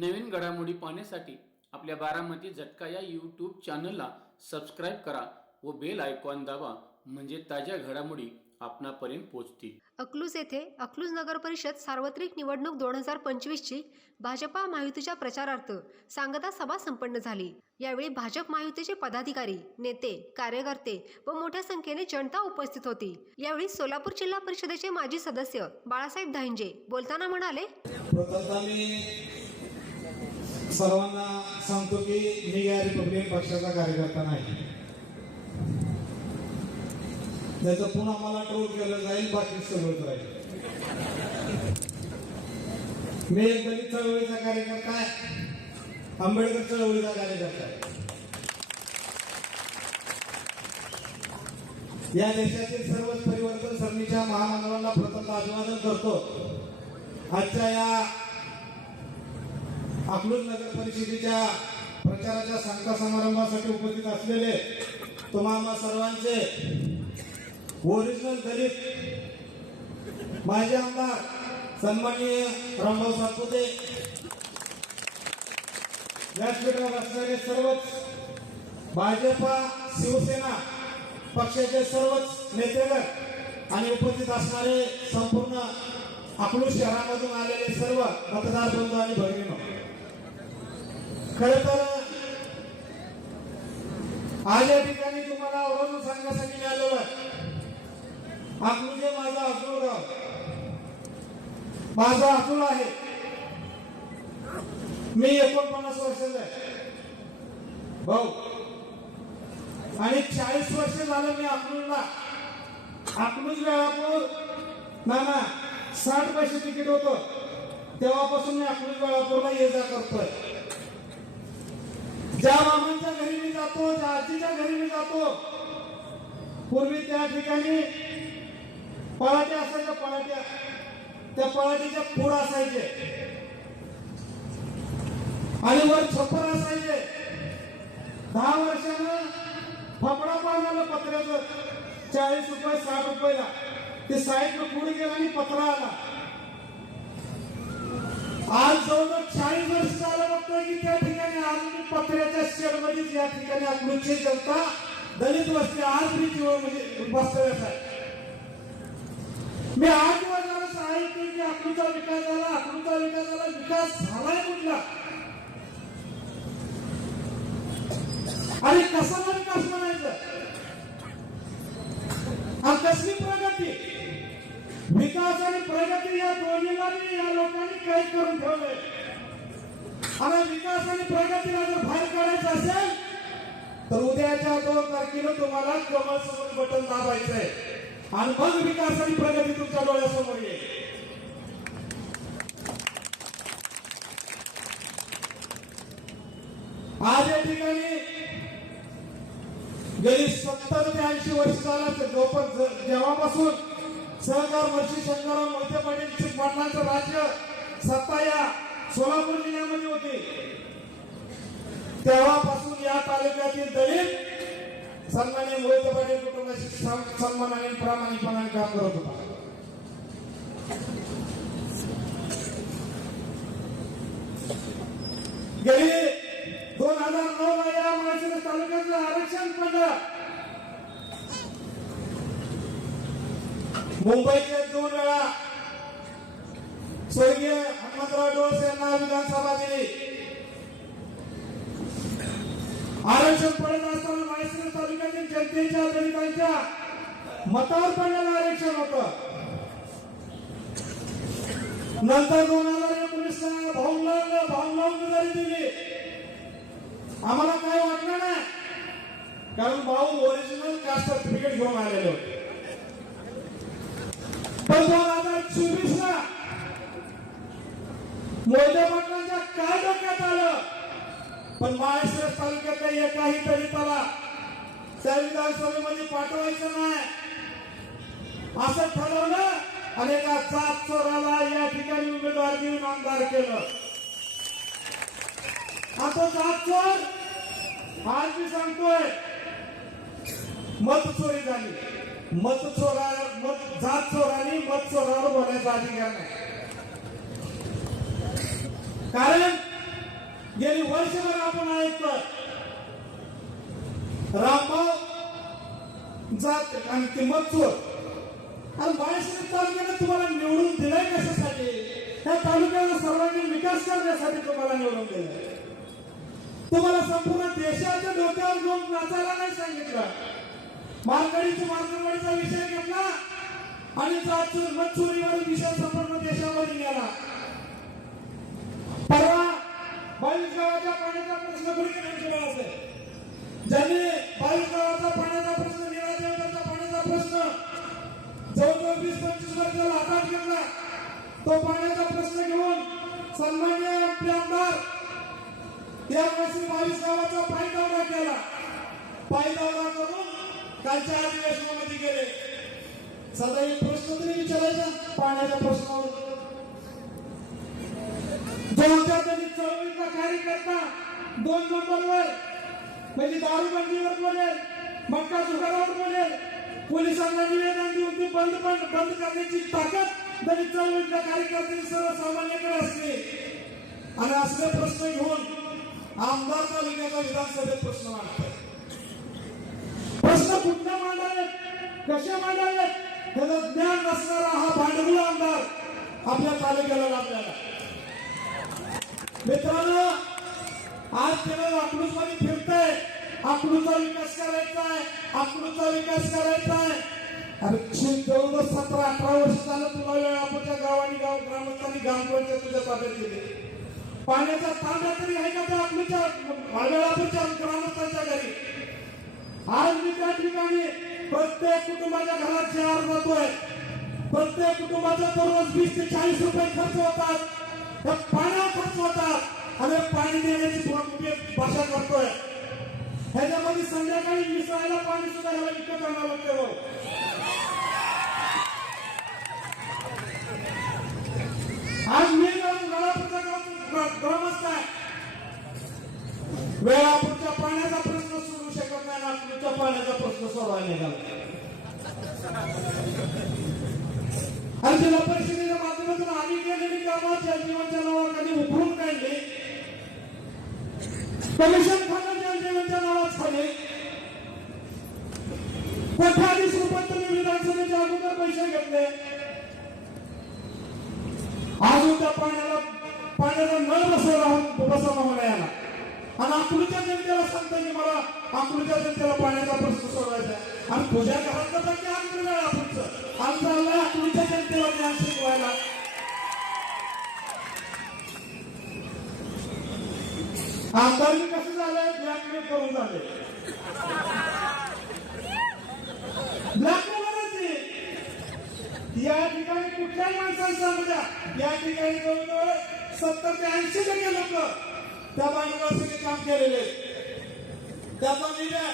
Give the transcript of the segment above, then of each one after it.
नवीन घडामोडी पाहण्यासाठी आपल्या बारामती झटका या यूट्यूब चॅनलला सबस्क्राईब करा व बेल आयकॉन दाबा म्हणजे ताज्या घडामोडी आपणापर्यंत पोहोचतील. अकलूज येथे अकलूज नगर परिषद सार्वत्रिक निवडणूक दोन हजार पंचवीसची भाजपा महायुतीच्या प्रचारार्थ सांगता सभा संपन्न झाली. यावेळी भाजप महायुतीचे पदाधिकारी नेते कार्यकर्ते व मोठ्या संख्येने जनता उपस्थित होती. यावेळी सोलापूर जिल्हा परिषदेचे माजी सदस्य बाळासाहेब धांजे बोलताना म्हणाले सर्वांना सांगतो की मी या रिपब्लिकन पक्षाचा कार्यकर्ता नाही. त्याचं पुन्हा मला ट्रोल केलं जाईल बाकी सगळं जाईल. मी एक दलित चळवळीचा कार्यकर्ता आहे. आंबेडकर चळवळीचा कार्यकर्ता आहे. या देशातील सर्वच परिवर्तन सरणीच्या महामंडळाला प्रथम अभिवादन करतो. आजच्या या अकलूज नगर परिषदेच्या प्रचाराच्या सांगता समारंभासाठी उपस्थित असलेले तुम्हाला सर्वांचे ओरिजिनल दलित माजी आमदार सन्माननीय रामभाऊ सातपुते व्यासपीठावर असणारे सर्वच भाजपा शिवसेना पक्षाचे सर्वच नेतेगण आणि उपस्थित असणारे संपूर्ण अकलूज शहरामधून आलेले सर्व मतदार बंधू आणि भगिनी खर तर आज या ठिकाणी तुम्हाला आवर्जून सांगण्यासाठी मिळालेलं आहे. अकलूज हे माझा अकलूज गाव माझा अकलूज आहे. मी एकोणपन्नास वर्षाचा आहे. भाऊ आणि चाळीस वर्ष झालं मी अकलूजला अकलूज वेळापूर ना ना साठ पैसे तिकीट होतं. तेव्हापासून मी अकलूज वेळापूरला ये जा करतोय. ज्या मामांच्या घरी मी जातो ज्या आजीच्या घरी मी जातो पूर्वी त्या ठिकाणी पळाट्या असायच्या पळाट्या त्या पळाटीच्या फोड असायचे. आणि वर छप्पर असायचे. दहा वर्षानं फपडा पाहिलं पत्र्याचं. चाळीस रुपये साठ रुपयाला. ते साईड पुढे गेला आणि पत्रा आला. आज जवळजवळ चाळीस वर्ष झालं बघतोय की त्या ठिकाणी आज मी पत्र्याच्या शेड मध्येच या ठिकाणी अकलूजची जनता दलित वस्ती आज मी जीवन म्हणजे वास्तव्यात आहे मी आठ वर्षाला झालं सांगितलं की अकलूचा विकास झाला अकलूचा विकास झाला विकास झालाय कुठला? आणि कसा विकास म्हणायचं? आणि कसली प्रगती? विकास आणि प्रगती या दोन्हीला या लोक काय करून ठेवलंय आणि विकास आणि प्रगतीला जर बाहेर काढायचं असेल तर उद्याच्या दोन तारखेला तुम्हाला कमल समोर बटन दाबायचंय. आणि मग विकास आणि प्रगती तुमच्या डोळ्यासमोर येईल. आज या ठिकाणी गेली सत्तर ते ऐंशी वर्ष झालं जोपर्यंत जेव्हापासून सहकार वर्षी शंकरराव मोहिते पाटील वडिलांचं राज्य सत्ता या सोलापूर जिल्ह्यामध्ये होती. तेव्हापासून या तालुक्यातील दलित सन्मान्य मोहित पाटील कुटुंबाशी सम- सन्मानाने प्रामाणिकपणाने काम करत होता. गेली दोन हजार नऊ ला या माळशिरस तालुक्याचं आरक्षण पडलं. मुंबईचे दोन वेळा स्वर्गीय हनुमंतराव डोळस यांना विधानसभा दिली. आरक्षण पडत असताना माळशिरस तालुक्यातील जनतेच्या दलितांच्या मतावर पडलेलं आरक्षण होत. नंतर दोन हजार एकोणीस ला भाऊला भाऊला उमेदवारी दिली. आम्हाला काय वाटलं नाही? कारण भाऊ ओरिजिनल कास्ट सर्टिफिकेट घेऊन आलेलो पण दोन हजार चोवीस ला मोठ्या पाटलांच्या काय डोक्यात आलं? पण महाराष्ट्र तालुक्यातल्या एकाही दलिताला त्या विधानसभेमध्ये पाठवायचं नाही. असं ठरवलं आणि एका सात चोराला या ठिकाणी उमेदवार देऊन आमदार केलं. आता जात चोर आज मी सांगतोय मत चोरी झाली. मत चोरा मत जात चोराने मत चोरावर बोलायचा अधिकार नाही. कारण गेली वर्षभर आपण ऐकतोय रामभाऊ जात आणि ते मजूर आणि बाळासाहेब तालुक्याने तुम्हाला निवडून दिलंय कशासाठी? त्या तालुक्याचा सर्वांगीण विकास करण्यासाठी तुम्हाला निवडून दिलंय. तुम्हाला संपूर्ण देशाच्या डोक्यावर घेऊन नाचायला नाही सांगितलं. मारकडीची मारकडीचा विषय घेतला आणि जातचूर मजचुरीवर विषय संपूर्ण देशामध्ये गेला बावीस गावाच्या पाण्याचा प्रश्न कुठे विचारला असेल ज्यांनी बावीस गावाचा पाण्याचा प्रश्न निरादेवताचा पाण्याचा प्रश्न जवळजवळ वीस पंचवीस वर्षाला हातात घेतला तो पाण्याचा प्रश्न घेऊन सन्मान्य आपले आमदार या वर्षी बावीस गावाचा पाय दौरा केला. पाय दौरा करून कालच्या अधिवेशनामध्ये गेले. सदा एक प्रश्न तरी विचारायचा पाण्याच्या प्रश्नावर जवळच्या त्यांनी चळवळीतला कार्यकर्ता दोन नंबरवर म्हणजे दारूबंदीवर बोलेल मक्का सुगारावर बोलेल पोलिसांना निवेदन देऊन ती बंद बंद बंद करण्याची ताकद दलित चळवळीतल्या कार्यकर्त्यांनी सर्वसामान्याकडे असते आणि असले प्रश्न घेऊन आमदार तालुक्याचा विधानसभेत प्रश्न मांडतात. प्रश्न कुठल्या मांडावेत? कसे मांडावेत? त्याचं ज्ञान नसणारा हा भांडवली आमदार आपल्या तालुक्याला लागलेला मित्रांनो आज केवळ अकलूजमध्ये फिरतंय. अकलूचा विकास करायचा आहे. अकलूचा विकास करायचा आहे. अरे चौदा सतरा अठरा वर्ष झालं तुला वेळापूरच्या गावाने गाव ग्रामस्थांनी ग्रामपंचायत तुझ्या ताब्यात दिले. पाण्याचा तांब्या तरी आहे का त्या आपल्याच्या वेळापूरच्या ग्रामस्थांच्या घरी. आज मी त्या ठिकाणी प्रत्येक कुटुंबाच्या घरात चेअर जातोय. प्रत्येक कुटुंबाचा दररोज वीस ते चाळीस रुपये खर्च होतात. त्या पाण्यावर खर्च होतात आणि पाणी देण्याची थोडं मोठी भाषा करतोय. ह्याच्यामध्ये संध्याकाळी मिसळायला पाणी सुद्धा ह्याला विकत आणावं लागतं हो. आज मी वेळापूरचा ग्रामस्थ आहे. वेळापूरच्या पाण्याचा प्रश्न सोडू शकत नाही. नागपूरच्या पाण्याचा प्रश्न सोडवायला निघाला. कमिशन खाणं जलजीवनच्या झाले. कोट्याधीश रुपये तुम्ही विधानसभेच्या अगोदर पैसे घेतले. अजून त्या पाण्याला पाण्याला नळ बसवला बसवला मला याला आणि अकलूच्या जनतेला सांगतो की मला अकलूच्या जनतेला पाण्याचा प्रश्न सोडवायचा आहे. आणि तुझ्या घरातलं तर ज्ञान मिळणार अकलूचं आणि चाललंय अकलूच्या जनतेला ज्ञान शिकवायला आमदारी कसं झालंय? ब्लॅकमेल करून झाले ब्लॅकमेल या ठिकाणी कुठल्याही माणसांचा सांगू द्या. या ठिकाणी जवळजवळ सत्तर ते ऐंशी टक्के लोक त्या बांधवासाठी काम केलेले त्याचा निर्णय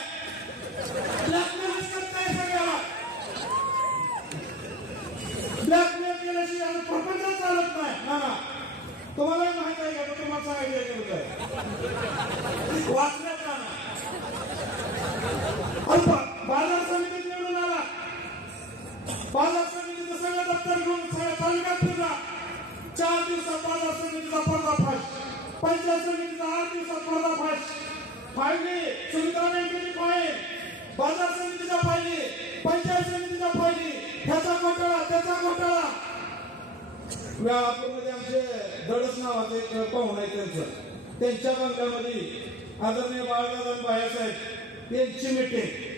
ब्लॅकमेलच करताय सगळ्याला ब्लॅकमेल केल्याशिवाय प्रपंच चालत नाही. ना ना. तुम्हाला माहीत आहे का? तुम्हाला सांगायचं आहे वाचण्यात बाजार समितीत निवडून आला. बाजार समितीचं सगळं दप्तर घेऊन सगळ्या तालुक्यात फिरला. चार दिवसात बाजार समितीचा पर्दाफाश. पंचायत समितीचा आठ दिवसात पर्दाफाश. फायली सुविधा बँकेची फाईल. बाजार समितीचा फायली पंचायत समितीचा फायली. ह्याचा घोटाळा त्याचा घोटाळा. वेळापूरमध्ये आमचे दडस नावाचे एक पाहुणे आहे त्यांचं. त्यांच्या बंगल्यामध्ये आदरणीय बाळदादा बाळासाहेब यांची मिटिंग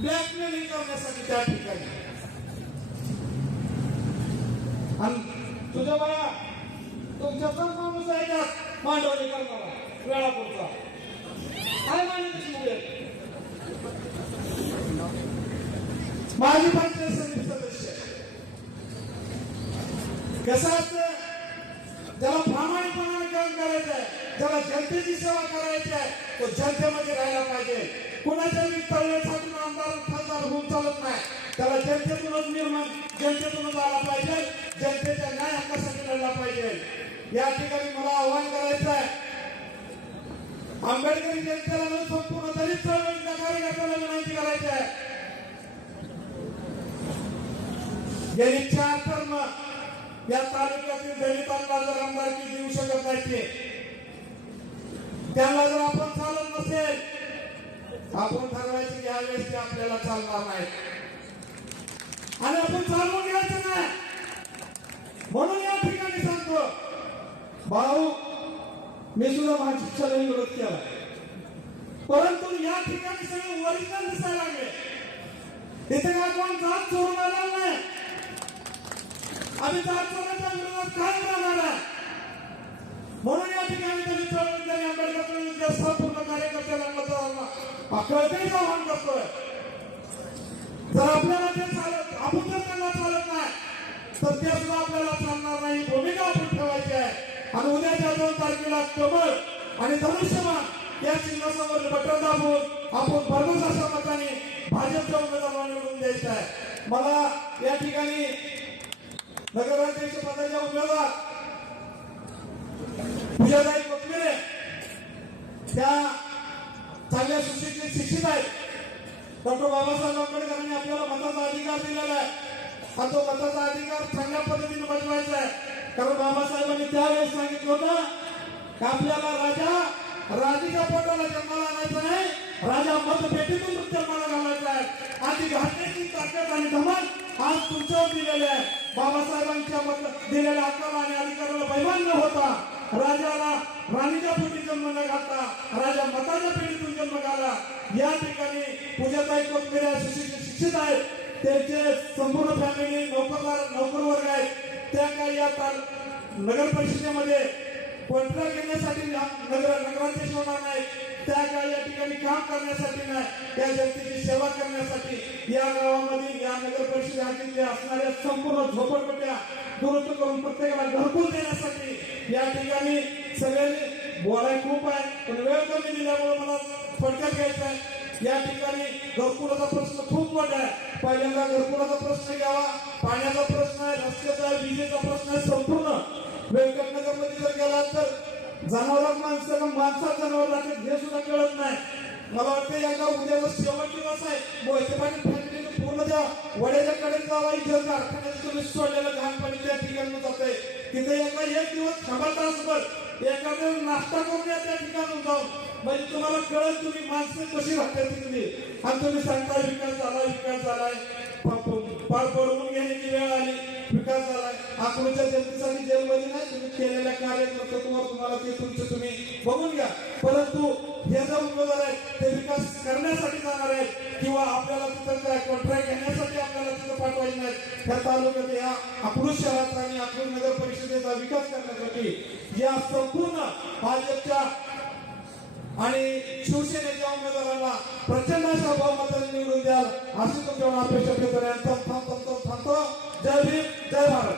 ब्लॅकमेलिंग करण्यासाठी त्या ठिकाणी. आणि तुझ्या बाळा तुमच्याचा माणूस आहे का मांडवणी करणारा वेळापूरचा. काय मांडण्याची मुले माझी पंचायत समिती सदस्य. कसं असतं? ज्याला प्रामाणिकपणाने काम करायचं आहे ज्याला जनतेची सेवा करायची आहे तो जनतेमध्ये राहायला पाहिजे. कुणाच्या तळण्यासाठी आमदार खासदार होऊन चालत नाही. त्याला जनतेतूनच निर्माण जनतेतूनच आला पाहिजे. जनतेच्या न्याय हक्कासाठी लढला पाहिजे. या ठिकाणी मला आव्हान करायचं आहे. आंबेडकरी जनतेला न संपूर्ण दलित चळवळीच्या कार्यकर्त्याला विनंती करायची आहे. गेली या तालुक्यातील दलितांना जर आमदारकी देऊ शकत नाही त्याला जर आपण चालत नसेल आपण ठरवायचं की यावेळेस ते आपल्याला चालणार नाही आणि आपण चालवून घ्यायचं नाही. म्हणून या ठिकाणी सांगतो भाऊ मी सुद्धा माझ्या शिक्षणाला विरोध केला. परंतु या ठिकाणी सगळे ओरिजिनल दिसायला लागले. इथे काय कोण जात चोरून आला नाही? आम्ही जात विरोधात काय राहणार आहे म्हणून या ठिकाणी त्यांनी चळवळी त्यांनी आंबेडकर संपूर्ण कार्यकर्त्याला मतदारांना कळकळीचं आव्हान करतोय जर आपल्याला ते चालत आपण जर त्यांना चालत नाही तर ते सुद्धा आपल्याला चालणार नाही. भूमिका आपण ठेवायची आहे. आणि उद्याच्या दोन तारखेला कमळ आणि धनुष्यमान या चिन्हासमोर बटन दाबून आपण भरघोस अशा मताने भाजपच्या उमेदवाराला निवडून द्यायचं आहे. मला या ठिकाणी नगराध्यक्ष पदाच्या उमेदवार पूजाताई कोथमिरे त्या चांगल्या सुशिक्षित शिक्षित आहेत. डॉक्टर बाबासाहेब आंबेडकरांनी आपल्याला मताचा अधिकार दिलेला आहे. हा तो मताचा अधिकार चांगल्या पद्धतीने बजवायचा आहे. कारण बाबासाहेबांनी त्यावेळेस सांगितलं होतं की आपल्याला राजा राजीच्या पोटाला जन्माला आणायचा नाही राजा मतपेटीतून जन्माला घालायचा आहे. आधी घालण्याची ताकद आणि धमक आज तुमच्यावर दिलेले आहे. बाबासाहेबांच्या मत दिलेल्या हक्काला आणि अधिकाराला बैमान न होता. राजाला राणीच्या पोटी जन्म न घातला राजा मताच्या पिढीतून जन्म घाला. या ठिकाणी पूजाताई कोथमिरे शिक्षित आहेत. त्यांचे संपूर्ण फॅमिली नोकरदार नोकर वर्ग आहेत. त्या काही या नगर परिषदेमध्ये कॉन्ट्रॅक्ट घेण्यासाठी नगर नगराध्यक्ष होणार नाही त्या काळी या ठिकाणी काम करण्यासाठी नाही त्या जनतेची सेवा करण्यासाठी या गावामध्ये या नगर परिषद हद्दीतल्या असणाऱ्या संपूर्ण झोपडपट्ट्या दुरुस्त करून प्रत्येकाला घरकुल देण्यासाठी या ठिकाणी सगळ्यांनी बोलाय खूप आहे पण वेळ कमी दिल्यामुळे मला थोडक्यात घ्यायचा आहे. या ठिकाणी घरकुलाचा प्रश्न खूप मोठा आहे. पहिल्यांदा घरकुलाचा प्रश्न घ्यावा पाण्याचा प्रश्न आहे रस्त्याचा आहे विजेचा प्रश्न आहे संपूर्ण. व्यंकटनगरमध्ये जर गेला तर जनावरात माणसं माणसात जनावर राहतात हे सुद्धा कळत नाही. मला वाटतं यंदा उद्याचा शेवट दिवस आहे. मोहिते पाटील फॅमिलीने पूर्ण त्या वड्याच्या कडे जावा इथं कारखान्यात तुम्ही सोडलेलं घाण पाणी त्या ठिकाणी जाते तिथे एका एक दिवस थांबा तासभर. एखाद्या नाश्ता करून या त्या ठिकाणी जाऊन. म्हणजे तुम्हाला कळत तुम्ही माणसं कशी राहतात तिथली. आणि तुम्ही सांगता विकास झाला विकास झालाय. पार पडून घेण्याची वेळ आली. विकास झालाय. अकलूच्या जनतेसाठी जेलमध्ये नाही तुम्ही केलेल्या कार्यकर्तृत्वावर तुम्हाला ते तुमचं तुम्ही बघून घ्या. परंतु हे जे उमेदवार आहेत ते विकास करण्यासाठी जाणार आहेत किंवा आपल्याला तिथं काय कॉन्ट्रॅक्ट घेण्यासाठी आपल्याला तिथं पाठवायचे नाहीत. त्या तालुक्यात या अकलूज शहराचा आणि अकलूज नगर परिषदेचा विकास करण्यासाठी या संपूर्ण भाजपच्या आणि शिवसेनेच्या उमेदवारांना प्रचंड अशा बहुमताने निवडून द्याल अशी तुमच्यावर अपेक्षा करतो थांबतो जय भीम. जय भारत